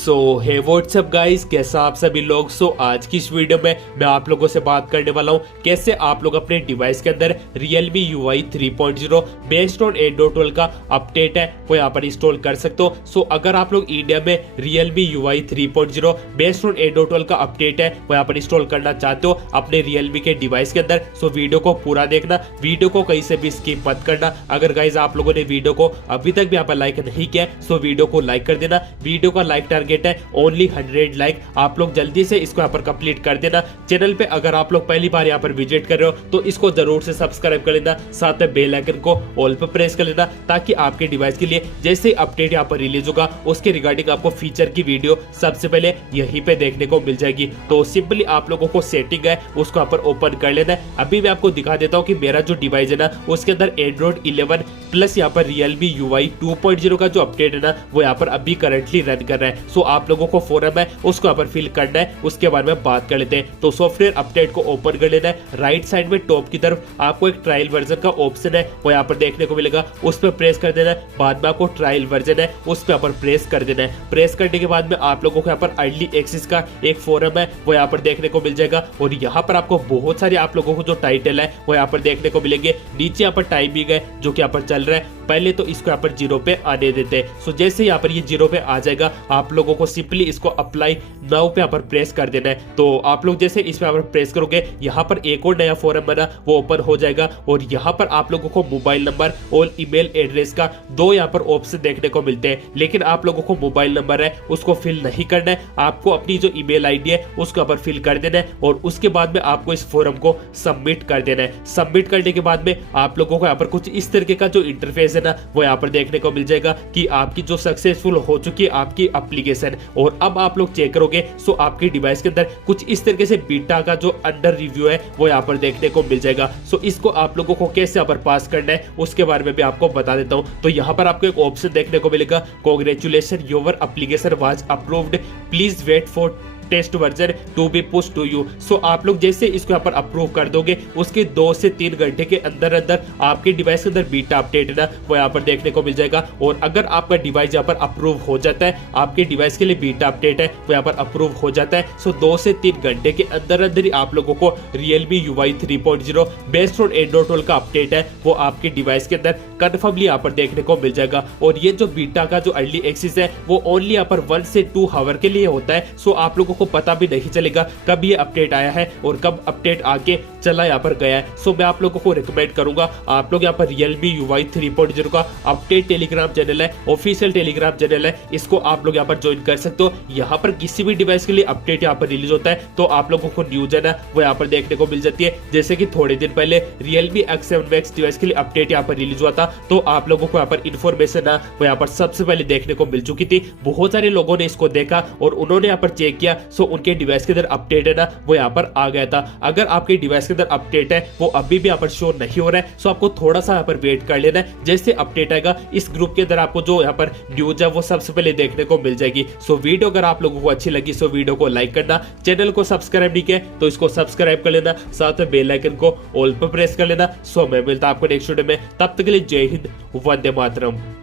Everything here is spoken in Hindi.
सो हे व्हाट्सअप गाइस, कैसा आप सभी लोग। आज की इस वीडियो में मैं आप लोगों से बात करने वाला हूँ कैसे आप लोग अपने डिवाइस के अंदर Realme UI 3.0 based on Android 12 का अपडेट है वो यहाँ पर इंस्टॉल कर सकते हो। अगर आप लोग इंडिया में Realme UI 3.0 based on Android 12 का अपडेट है वो यहाँ पर इंस्टॉल करना चाहते हो अपने Realme के डिवाइस के अंदर, वीडियो को पूरा देखना, वीडियो को कहीं से भी स्किप मत करना। अगर गाइज आप लोगों ने वीडियो को अभी तक भी यहाँ पर लाइक नहीं किया वीडियो को लाइक कर देना। वीडियो का लाइक टारगेट है ओनली 100 लाइक, आप लोग जल्दी से इसको यहाँ पर कंप्लीट कर देना। चैनल पे अगर आप लोग पहली बार यहाँ पर विजिट कर रहे हो तो इसको जरूर से सब्सक्राइब कर लेना, साथ में बेल आइकन को ऑल पर प्रेस कर लेना ताकि आपके डिवाइस के लिए जैसे ही अपडेट यहाँ पर रिलीज होगा उसके रिगार्डिंग आपको फीचर की वीडियो सबसे पहले यहीं पे देखने को मिल जाएगी। तो सिंपली आप लोगों को सेटिंग है उसको यहाँ पर ओपन कर लेना है। अभी मैं आपको दिखा देता हूँ कि मेरा जो डिवाइस है ना उसके अंदर एंड्रॉइड 11 प्लस यहाँ पर Realme UI 2.0 का जो अपडेट है ना वो यहाँ पर अभी करंटली रन कर रहा है। आप लोगों को फॉर्म है उसको यहाँ पर फिल करना है, उसके बारे में बात कर लेते हैं। तो सॉफ्टवेयर अपडेट को ओपन कर लेना है। राइट साइड में टॉप की तरफ आपको एक ट्रायल वर्जन का ऑप्शन है वो यहाँ पर देखने को मिलेगा, उस पर प्रेस कर देना है। बाद में आपको ट्रायल वर्जन है उस पर यहाँ पर प्रेस कर देना है। प्रेस करने के बाद में आप लोगों को यहाँ पर अर्ली एक्सेस का एक फोरम है वो यहाँ पर देखने को मिल जाएगा और यहाँ पर आपको बहुत सारे आप लोगों को जो टाइटल है वो यहाँ पर देखने को मिलेंगे। नीचे यहाँ पर टाइमिंग है जो कि यहाँ पर चल रहा है, पहले तो इसको यहाँ पर 0 पे आने देते हैं। जैसे यहाँ पर ये 0 पे आ जाएगा आप लोगों को सिंपली इसको अप्लाई नाउ पे यहाँ पर प्रेस कर देना है। तो आप लोग जैसे इस पे यहाँ पर प्रेस करोगे यहाँ पर एक और नया फॉर्म बना वो ओपन हो जाएगा और यहाँ पर आप लोगों को मोबाइल नंबर और ईमेल एड्रेस का दो यहाँ पर ऑप्शन देखने को मिलते हैं। लेकिन आप लोगों को मोबाइल नंबर है उसको फिल नहीं करना है, आपको अपनी जो ईमेल आईडी है उसको यहाँ पर फिल कर देना है और उसके बाद में आपको इस फॉर्म को सबमिट कर देना है। सबमिट करने के बाद में आप लोगों को यहाँ पर कुछ इस तरीके का जो इंटरफेस है ना वो यहाँ पर देखने को मिल जाएगा कि आपकी जो सक्सेसफुल हो चुकी है आपकी एप्लीकेशन। और अब आप लोग चेक करोगे आपके डिवाइस के अंदर कुछ इस तरीके से बीटा का जो अंडर रिव्यू है वो यहाँ पर देखने को मिल जाएगा। इसको आप लोगों को कैसे यहाँ पर पास करना है उसके बारे में भी आपको बता देता हूँ। तो यहाँ पर आपको एक ऑप्शन देखने को मिलेगा, congratulation your application was approved, please wait for test version to be push to you. आप लोग जैसे इसको यहाँ पर अप्रूव कर दोगे उसके 2 से 3 घंटे के अंदर अंदर आपके डिवाइस के अंदर बीटा अपडेट है ना वो यहाँ पर देखने को मिल जाएगा। और अगर आपका डिवाइस यहाँ पर अप्रूव हो जाता है, आपके डिवाइस के लिए बीटा अपडेट है वो यहाँ पर अप्रूव हो जाता है 2 से 3 घंटे के अंदर अंदर ही आप लोगों को Realme UI 3.0 based on Android 12 का अपडेट है वो आपके डिवाइस के अंदर कन्फर्मली यहाँ पर देखने को मिल जाएगा। और ये जो बीटा का जो अर्ली एक्सेस है वो ओनली यहाँ पर 1 से 2 आवर के लिए होता है। आप लोगों को पता भी नहीं चलेगा कब ये अपडेट आया है और कब अपडेट आके चला यहाँ पर गया है। मैं आप लोगों को रिकमेंड करूंगा आप लोग यहाँ पर Realme UI 3.0 का अपडेट टेलीग्राम चैनल है, ऑफिशियल टेलीग्राम चैनल है, इसको आप लोग यहाँ पर ज्वाइन कर सकते हो। यहाँ पर किसी भी डिवाइस के लिए अपडेट यहाँ पर रिलीज होता है तो आप लोगों को न्यूज है ना वो यहाँ पर देखने को मिल जाती है। जैसे कि थोड़े दिन पहले Realme X7 Max डिवाइस के लिए अपडेट यहाँ पर रिलीज हुआ था तो आप लोगों को यहाँ पर इन्फॉर्मेशन है वो यहाँ पर सबसे पहले देखने को मिल चुकी थी। बहुत सारे लोगों ने इसको देखा और उन्होंने यहाँ पर चेक किया उनके डिवाइस के अंदर अपडेट है ना वो यहाँ पर आ गया था। अगर आपके डिवाइस के अंदर अपडेट है वो अभी भी यहाँ पर शो नहीं हो रहा है आपको थोड़ा सा यहाँ पर वेट कर लेना है। जैसे अपडेट आएगा इस ग्रुप के अंदर आपको जो यहाँ पर न्यूज है वो सबसे पहले देखने को मिल जाएगी। वीडियो अगर आप लोगों को अच्छी लगी वीडियो को लाइक करना, चैनल को सब्सक्राइब नहीं किया तो इसको सब्सक्राइब कर लेना, साथ में बेल आइकन को ऑल पर प्रेस कर लेना। मैं मिलता आपको नेक्स्ट वीडियो में, तब तक के लिए जय हिंद, वंदे मातरम।